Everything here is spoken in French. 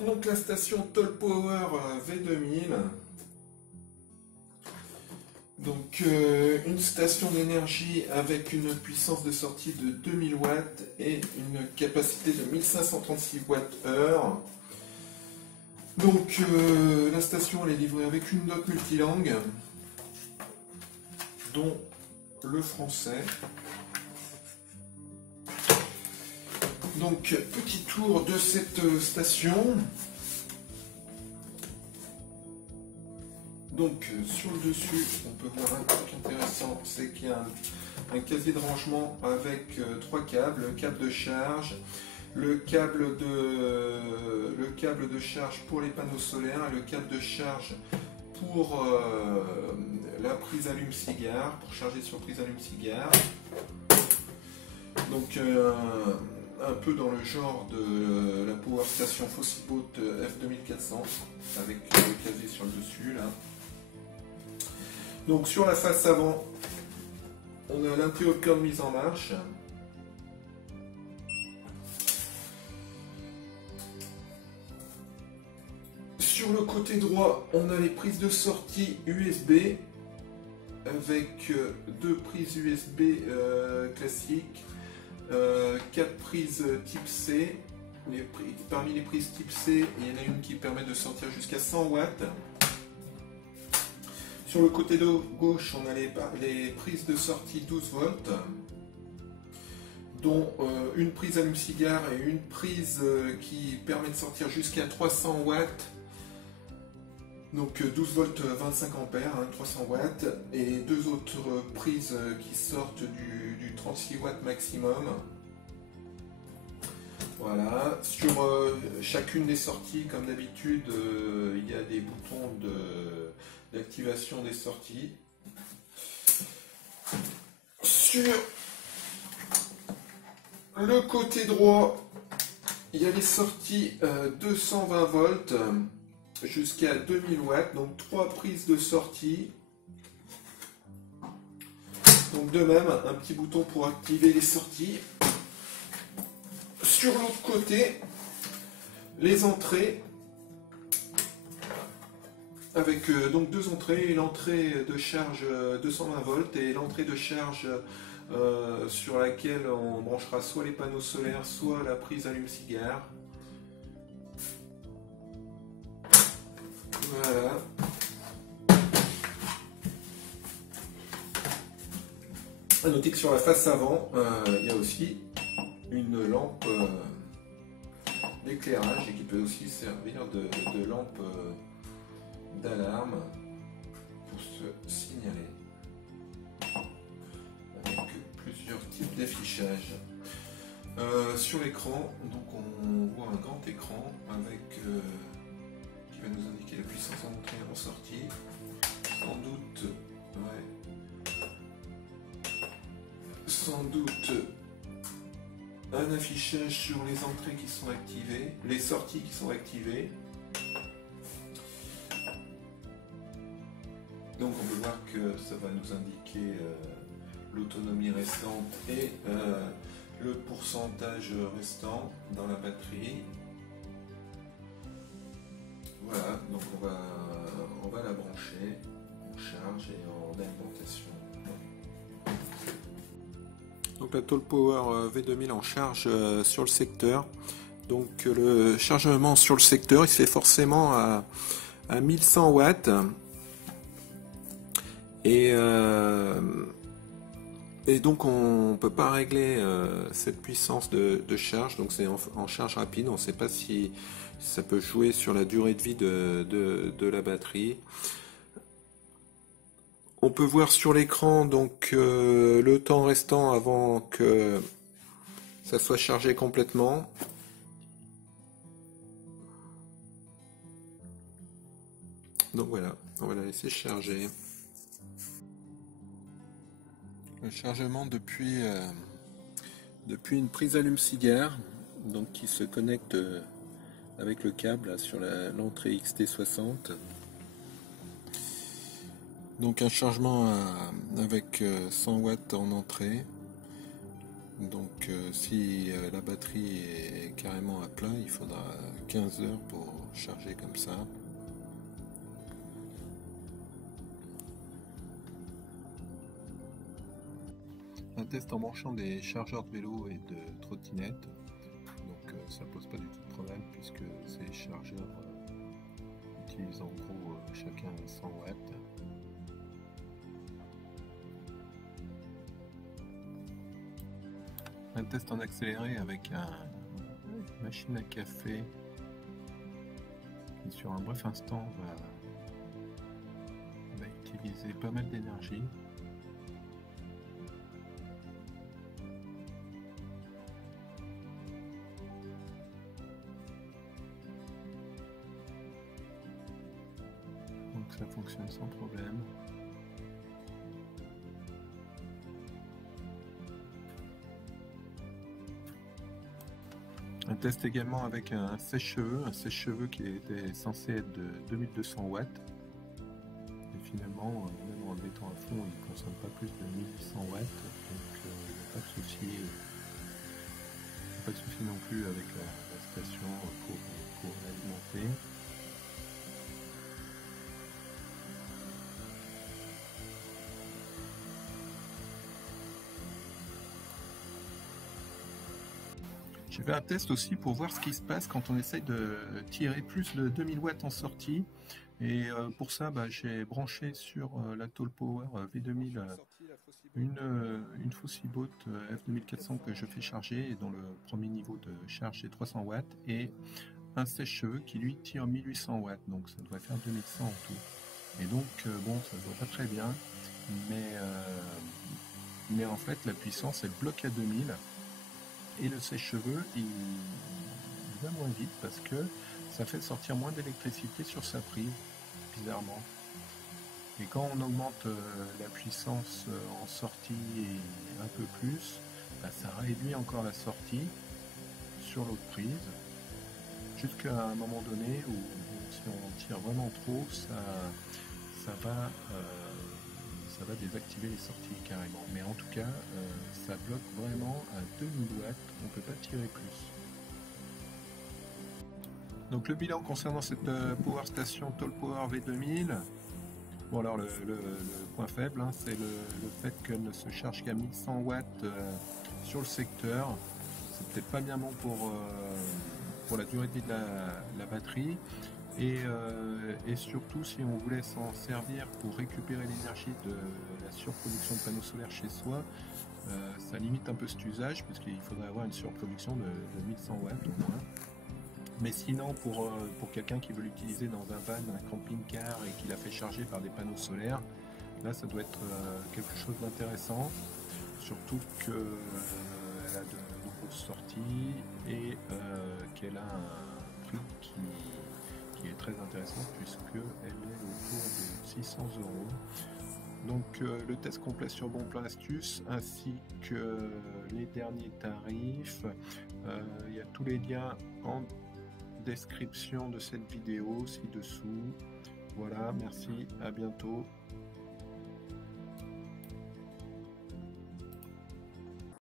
Donc la station Toll Power V2000. Donc une station d'énergie avec une puissance de sortie de 2000 watts et une capacité de 1536 Wh. Donc la station elle est livrée avec une note multilangue, dont le français. Donc petit tour de cette station. Donc sur le dessus, on peut voir un truc intéressant, c'est qu'il y a un casier de rangement avec trois câbles, le câble de charge, le câble de charge pour les panneaux solaires et le câble de charge pour la prise allume-cigare, pour charger sur prise allume-cigare. Donc un peu dans le genre de la Power Station Fossil-Boat F2400 avec le casier sur le dessus là. Donc sur la face avant, on a l'interrupteur de mise en marche. Sur le côté droit, on a les prises de sortie USB avec deux prises USB classiques, 4 prises type C. Parmi les prises type C, il y en a une qui permet de sortir jusqu'à 100 watts. Sur le côté de gauche, on a les prises de sortie 12 volts, dont une prise allume-cigare et une prise qui permet de sortir jusqu'à 300 watts. Donc 12 volts 25 ampères, 300 watts, et deux autres prises qui sortent du 36 watts maximum. Voilà, sur chacune des sorties, comme d'habitude, il y a des boutons d'activation des sorties. Sur le côté droit, il y a les sorties 220 volts jusqu'à 2000 watts, donc 3 prises de sortie. Donc de même, un petit bouton pour activer les sorties. Sur l'autre côté, les entrées, avec donc deux entrées, l'entrée de charge 220 volts et l'entrée de charge sur laquelle on branchera soit les panneaux solaires, soit la prise allume-cigare. Voilà. A noter que sur la face avant, il y a aussi une lampe d'éclairage et qui peut aussi servir de lampe d'alarme pour se signaler, avec plusieurs types d'affichage. Sur l'écran, donc on voit un grand écran avec qui va nous indiquer la puissance en entrée et en sortie. Sans doute, sans doute un affichage sur les entrées qui sont activées, les sorties qui sont activées. Donc on peut voir que ça va nous indiquer l'autonomie restante et le pourcentage restant dans la batterie. Voilà, donc on va la brancher en charge et en alimentation. Donc la Toll Power V2000 en charge sur le secteur. Donc le chargement sur le secteur, il se fait forcément à 1100 watts. Et donc on ne peut pas régler cette puissance de charge, donc c'est en charge rapide. On ne sait pas si ça peut jouer sur la durée de vie de la batterie. On peut voir sur l'écran donc le temps restant avant que ça soit chargé complètement. Donc voilà, on va la laisser charger. Le chargement depuis une prise allume-cigare, donc qui se connecte avec le câble là, sur l'entrée XT60. Donc un chargement avec 100 watts en entrée. Donc Donc si la batterie est carrément à plein, il faudra 15 heures pour charger comme ça. Un test en branchant des chargeurs de vélo et de trottinette. Donc ça pose pas du tout de problème puisque ces chargeurs utilisent en gros chacun 100 watts. Un test en accéléré avec une machine à café qui sur un bref instant va utiliser pas mal d'énergie. Donc ça fonctionne sans problème. Un test également avec un sèche-cheveux qui était censé être de 2200 watts. Et finalement, même en le mettant à fond, il ne consomme pas plus de 1800 watts. Donc il n'y a pas de souci. Pas de souci non plus avec la station pour l'alimenter. J'ai fait un test aussi pour voir ce qui se passe quand on essaye de tirer plus de 2000 watts en sortie. Et pour ça, j'ai branché sur la Tall Power V2000 une Fossibot F2400 que je fais charger et dont le premier niveau de charge est 300 watts et un sèche-cheveux qui lui tire 1800 watts, donc ça devrait faire 2100 en tout. Et donc bon, ça se voit pas très bien, mais en fait la puissance elle bloque à 2000 et le sèche-cheveux il va moins vite parce que ça fait sortir moins d'électricité sur sa prise, bizarrement. Et quand on augmente la puissance en sortie et un peu plus, ça réduit encore la sortie sur l'autre prise, jusqu'à un moment donné où si on tire vraiment trop, ça va désactiver les sorties carrément. Mais en tout cas, ça bloque vraiment à 2000 watts, on ne peut pas tirer plus. Donc le bilan concernant cette Power Station Tall Power V2000. Bon alors le point faible, c'est le fait qu'elle ne se charge qu'à 1100 watts sur le secteur. C'est peut-être pas bien bon pour la durée de vie de la batterie. Et surtout si on voulait s'en servir pour récupérer l'énergie de la surproduction de panneaux solaires chez soi, ça limite un peu cet usage puisqu'il faudrait avoir une surproduction de 1100 watts au moins. Mais sinon, pour quelqu'un qui veut l'utiliser dans un van, un camping-car et qui l'a fait charger par des panneaux solaires, là ça doit être quelque chose d'intéressant, surtout qu'elle a de nombreuses sorties et qu'elle a un prix qui est très intéressant puisqu'elle est autour de 600 €. Donc le test complet sur Bonplan Astuces ainsi que les derniers tarifs, il y a tous les liens en description de cette vidéo ci-dessous. Voilà, merci, à bientôt.